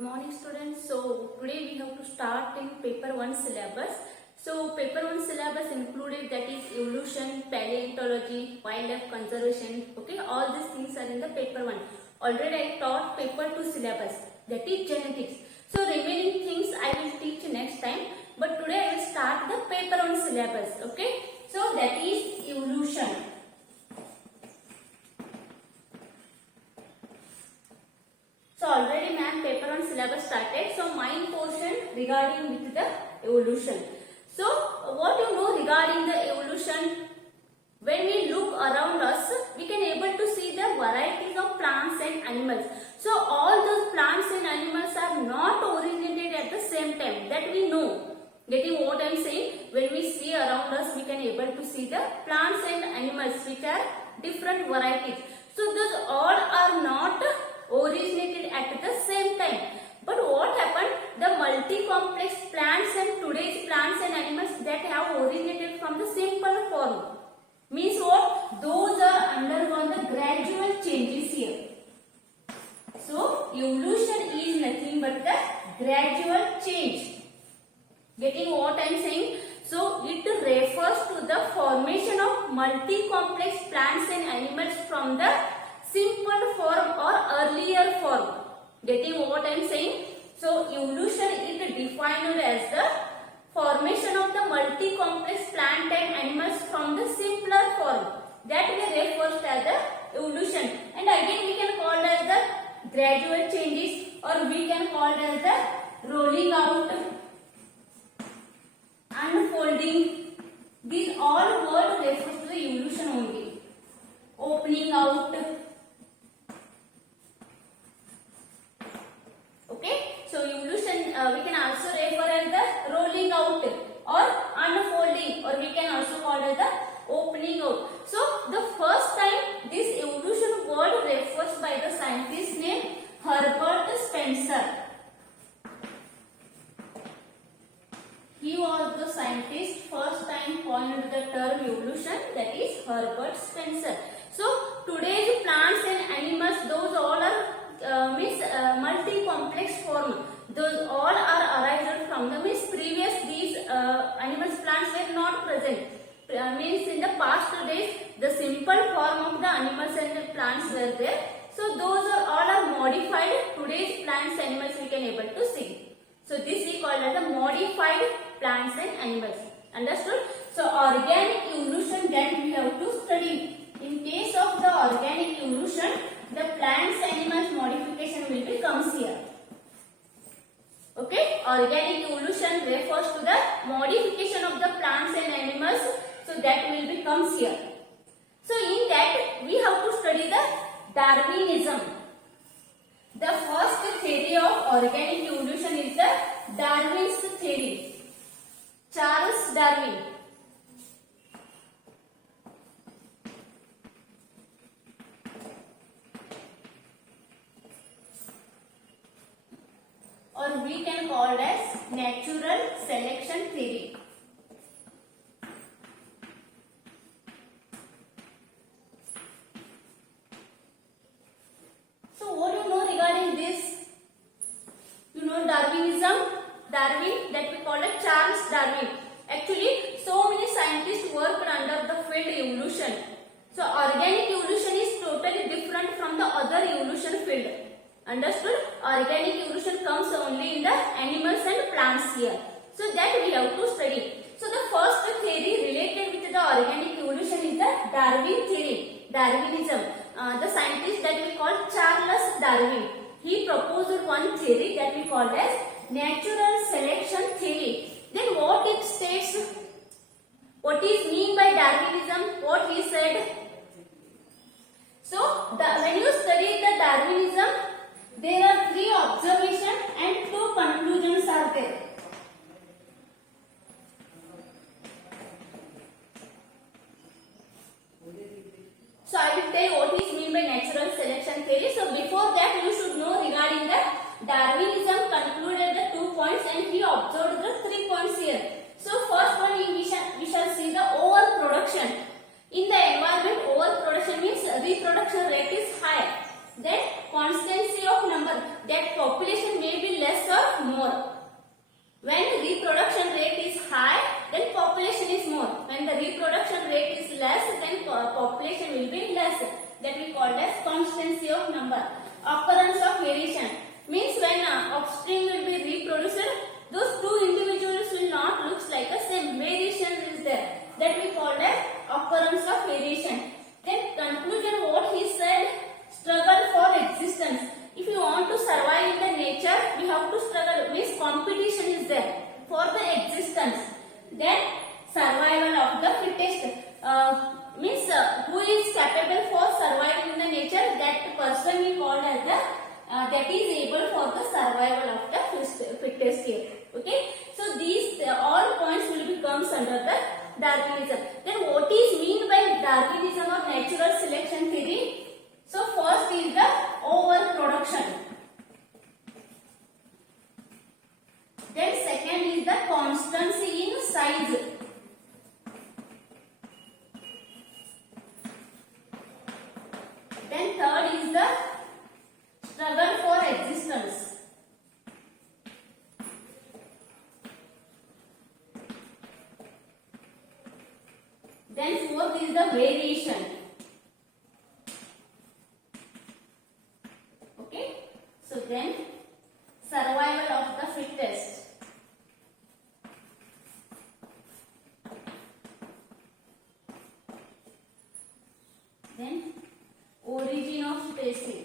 Good morning students. So today we have to start in paper 1 syllabus. So paper 1 syllabus included that is evolution, paleontology, wildlife conservation. Okay, all these things are in the paper 1. Already I taught paper 2 syllabus, that is genetics. So remaining things I will teach next time. But today I will start the paper 1 syllabus. Okay, so that is evolution. So already ma'am paper 1 syllabus started. So my portion regarding with the evolution. So what you know regarding the evolution, when we look around us, we can able to see the varieties of plants and animals. So all those plants and animals are not originated at the same time, that we know. Getting what I am saying? When we see around us, we can able to see the plants and animals which are different varieties. So those all are not originated at the same time. But what happened? The multi-complex plants and today's plants and animals that have originated from the simple form. Means what? Those are undergone the gradual changes here. So evolution is nothing but the gradual change. Getting what I am saying? So it refers to the formation of multi-complex plants and animals from the simple form or earlier form. Getting what I am saying? So evolution is defined as the formation of the multi-complex plant and animals from the simpler form. That we refers as the evolution. And again we can call it as the gradual changes, or we can call it as the rolling out, unfolding. These all words refers to the evolution only. Opening out. Okay, so evolution we can also refer as the rolling out or unfolding, or we can also call it the opening out. So the first time this evolution word refers by the scientist named Herbert Spencer. He was the scientist first time coined the term evolution, that is Herbert Spencer. So today's plants and animals, those all are multi-complex form. Those all are arised from the previous these animals, plants were not present. Means in the past days the simple form of the animals and the plants were there. So those are all are modified. Today's plants and animals we can able to see. So this we call as the modified plants and animals. Understood? So organic evolution that we have to study. In case of the organic evolution, the plants animals modification will be comes here. Okay, organic evolution refers to the modification of the plants and animals, so that will be comes here. So in that we have to study the Darwinism. The first theory of organic evolution is the Darwin's theory. Charles Darwin. Or we can call it as natural selection theory. So what do you know regarding this? You know Darwinism, Darwin, that we call it Charles Darwin. Actually so many scientists worked under the field evolution. So organic evolution is totally different from the other evolution field. Understood? Organic evolution comes only in the animals and plants here. So that we have to study. So the first theory related with the organic evolution is the Darwin theory, Darwinism. The scientist that we call Charles Darwin. He proposed one theory that we call as natural selection theory. Then what it states? What is mean by Darwinism? What he said? So when you study the Darwinism, there are 3 observations and 2 conclusions are there. So I will tell you what is mean by natural selection theory. So before that you should know regarding the Darwinism concluded the 2 points and he observed the 3 points here. So first one we shall see the overproduction. In the environment, overproduction means reproduction rate is high. Then constancy of number, that population may be constancy of number. Occurrence of variation means when offspring will be reproduced, those two individuals will not look like a same. Variation is there. That we call as occurrence of variation. Then conclusion, what he said, struggle for existence. If you want to survive in the nature, we have to struggle. Means competition is there for the existence. Then survival of the fittest. Means who is capable for surviving in the nature, that person we call as the that is able for the survival of the fittest here. Okay, so these all points will be comes under the Darwinism. Then what is mean by Darwinism or natural selection theory? So first is the overproduction. Then second is the constancy in size. Then third is the struggle for existence. Then fourth is the variation. Okay. So then survival of the fittest. Then origin of species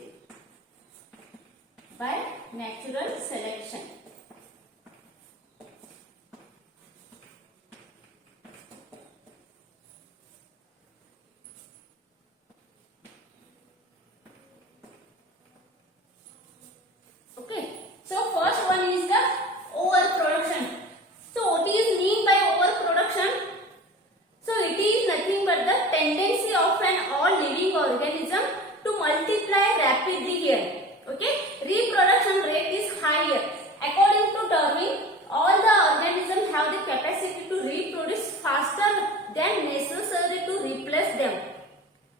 by natural selection. Okay, so first one is the overproduction. So what is mean by overproduction? So it is nothing but the tendency of an all living organism to multiply rapidly here. Okay, reproduction rate is higher. According to Darwin, all the organisms have the capacity to reproduce faster than necessary to replace them.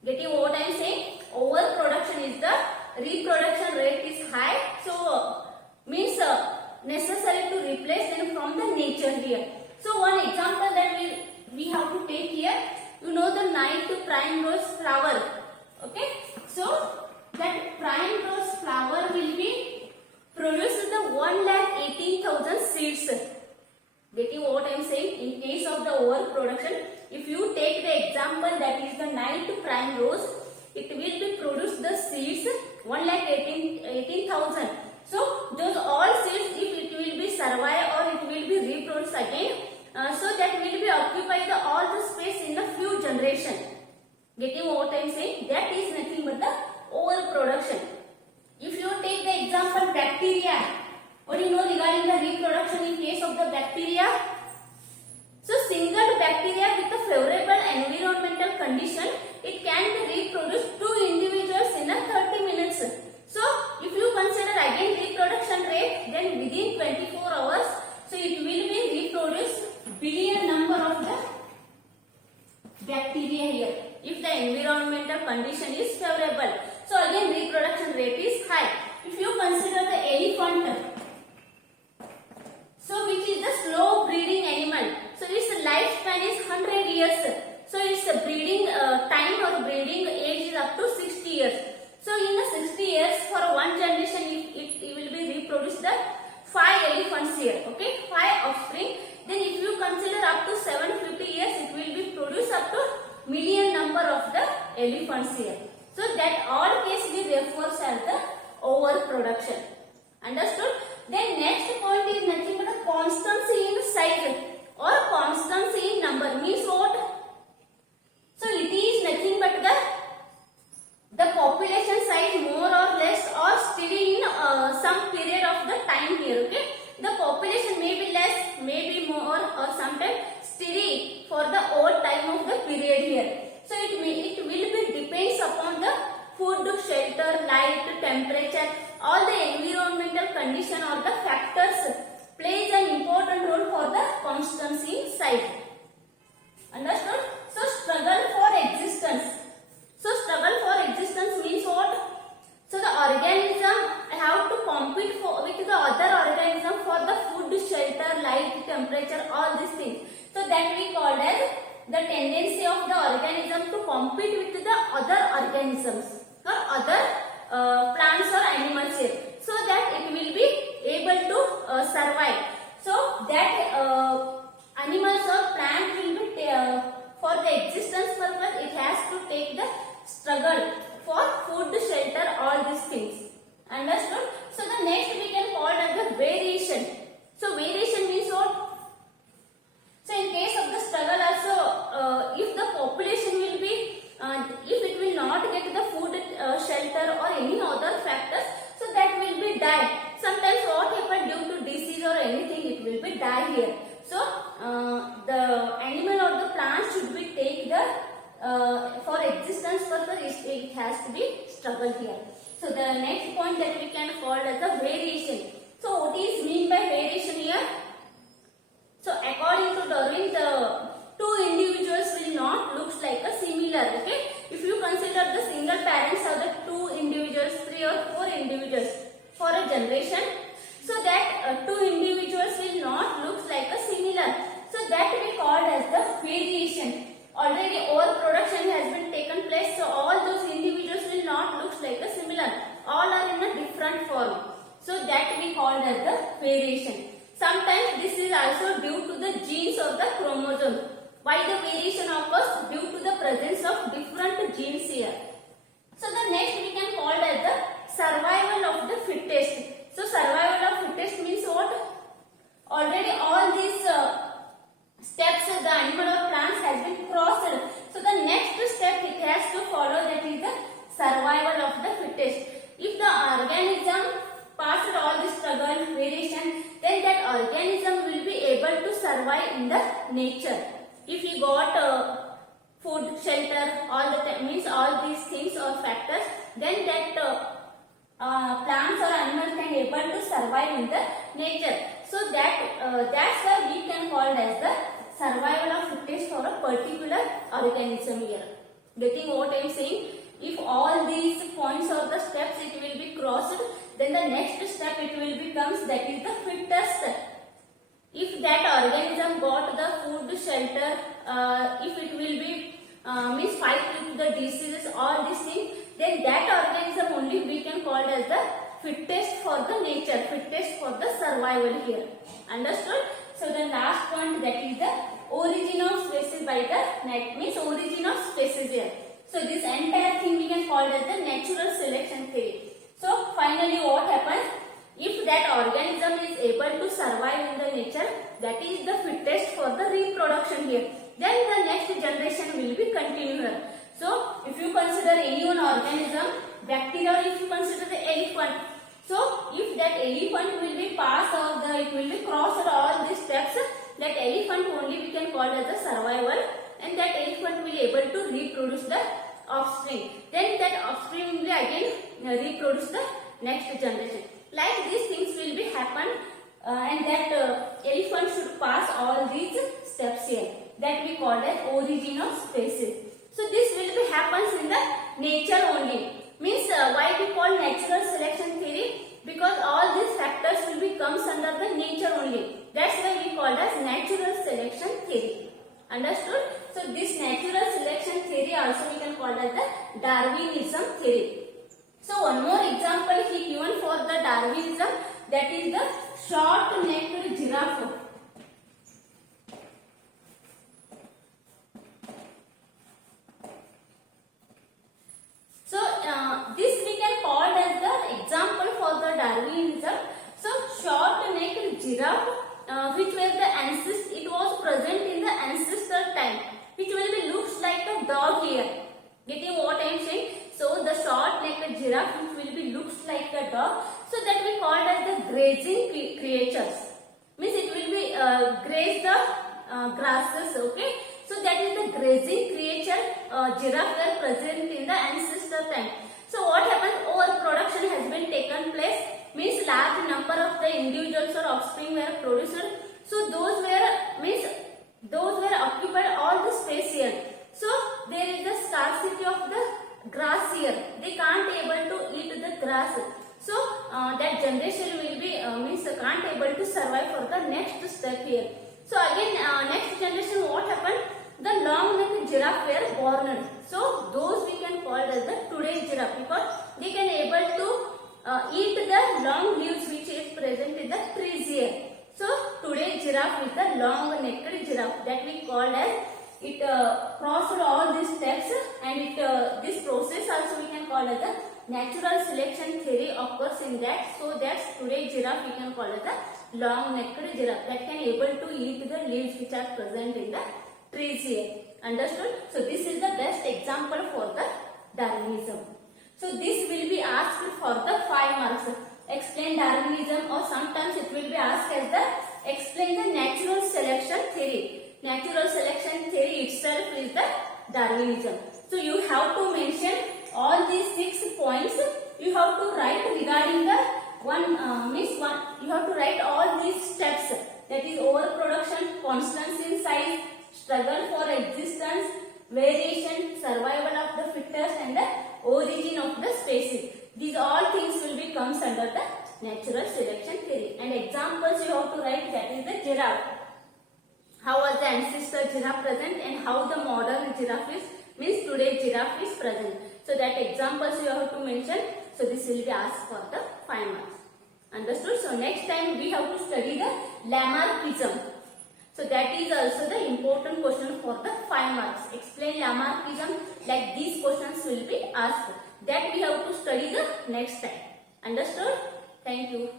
Getting what I am saying? Overproduction is the reproduction rate is high, so means necessary to replace them from the nature here. So one example that we have to take here, you know the night primrose flower. Okay, so that primrose flower will be produced the 1,18,000 seeds. Getting what I am saying? In case of the overproduction, if you take the example that is the night primrose, it will be produced the seeds 1,18,000. So those all seeds, if it will be survive or it will be reproduced again, so that will be occupy the all the space in the few generation. Getting what I am saying? That is nothing but the overproduction. If you take the example bacteria, what do you know regarding the reproduction in case of the bacteria? So single bacteria with a favorable environmental condition, it can be reproduced two individuals in a 30 minutes. So if you consider again reproduction rate, then within 24 hours, so it will be reproduced billion number of the bacteria here, if the environmental condition is favorable. So again reproduction rate is high. If you consider the elephant, so which is the slow breeding animal, so its lifespan is 100 years. So its breeding time or breeding age is up to 60 years. So in the 60 years, for one generation, it will be reproduced the 5 elephants here. Okay, 5 offspring. Then if you consider up to 750 years, it will be produced up to million number of the elephants here. So that all case we refers as the overproduction. Understood? Then next point is nothing but the constancy in size or constancy in number. Means what? So it is nothing but the population size more or less or steady in some period of the time here. Okay, the population may be less, may be more, or sometimes steady for the old time of the period here. So it will be depends upon the food, shelter, light, temperature, all the environmental condition or the factors plays an important role for the constancy in size. Understood? So struggle for existence. So struggle for existence means what? So the organism have to compete with the other organism for the food, shelter, light, temperature, all these things. So that we call as the tendency of the organism to compete with the other organisms or other survive. So that animals or plant will be for the existence purpose, it has to take the struggle for food, shelter, all these things. Understood? So the next we can call as the variation. So variation means what? So in case of the struggle also, if the population will be, if it will not get the food, shelter or any other factors, so that will be die. Sometimes what happen due to disease or anything, it will be die here. So the animal or the plant should be take the for existence purpose, it has to be struggle here. So the next point that we can call as the variation. So what is mean by variation here? So according to Darwin, the two individuals will not looks like a similar. Okay, if you consider the single parents of the two individuals, 3 or 4 individuals for a generation, so that two individuals will not looks like a similar. So that we called as the variation. Already overproduction has been taken place, so all those individuals will not looks like a similar. All are in a different form. So that we called as the variation. Sometimes this is also due to the genes or the chromosome. Why the variation occurs? Due to the presence of different genes here. So the next we can call as the survival of the fittest. So survival of fittest means what? Already all these steps of the animal or plants has been crossed. So the next step it has to follow, that is the survival of the fittest. If the organism passed all this struggle, variation, then that organism will be able to survive in the nature. If he got food, shelter, all the time, means all these things or factors, then that plants or animals can able to survive in the nature. So that that's why we can call as the survival of fittest for a particular organism here. Getting what I am saying? If all these points or the steps it will be crossed, then the next step it will becomes, that is the fittest. If that organism got the food, shelter, if it will be means fight with the diseases, all these things, then that organism only we can call as the fittest for the nature, fittest for the survival here. Understood? So the last point, that is the origin of species by the net, means origin of species here. So this entire thing we can call as the natural selection theory. So finally what happens? If that organism is able to survive in the nature, that is the fittest for the reproduction here, then the next generation will be continued. So if you consider any one organism, bacteria, or if you consider the elephant, so if that elephant will be passed or it will be crossed all these steps, that elephant only we can call as the survival, and that elephant will be able to reproduce the offspring. Then that offspring will again reproduce the next generation. Like these things will be happen, and that elephant should pass all these steps here. That we call as origin of species. So this will be happens in the nature only. Means why we call natural selection theory? Because all these factors will be comes under the nature only. That's why we call as natural selection theory. Understood? So this natural selection theory also we can call as the Darwinism theory. So one more example is given for the Darwinism, that is the short-necked giraffe. So this we can call as the example for the Darwinism. So short-necked giraffe, which were the ancestor, it was present in the ancestor time, which will be looks like a dog here. Getting what I am saying? So the short-necked giraffe, which will be looks like a dog, so that we called as the grazing creatures. Means it will be graze the grasses. Okay. So that is the grazing creature. Giraffe were present in the ancestor time. So what happens? Overproduction has been taken place. Means large number of the individuals or offspring were produced. So those were occupied all the space here. So there is the scarcity of the grass here. They can't able to eat the grass. So that generation will be means can't able to survive for the next step here. So again next generation what happened? The long-necked giraffe were born. So those we can call as the today's giraffe, because they can able to eat the long leaves which is present in the trees here. giraffe is the long-necked giraffe that we call as it crossed all these steps, and this process also we can call as the natural selection theory occurs in that. So that's today giraffe we can call as the long-necked giraffe that can able to eat the leaves which are present in the trees here. Understood? So this is the best example for the Darwinism. So this will be asked for the 5 marks. Explain Darwinism, or sometimes it will be asked as the explain the natural selection theory. Natural selection theory itself is the Darwinism. So you have to mention all these 6 points. You have to write regarding the you have to write all these steps, that is overproduction, constancy in size, struggle for existence, variation, survival of the fittest, and the origin of the species. These all things will be comes under the natural selection theory. And examples you have to write, that is the giraffe. How was the ancestor giraffe present, and how the modern giraffe is, means today giraffe is present. So that examples you have to mention. So this will be asked for the 5 marks. Understood? So next time we have to study the Lamarckism. So that is also the important question for the 5 marks. Explain Lamarckism, like these questions will be asked. That we have to study the next time. Understood? Thank you.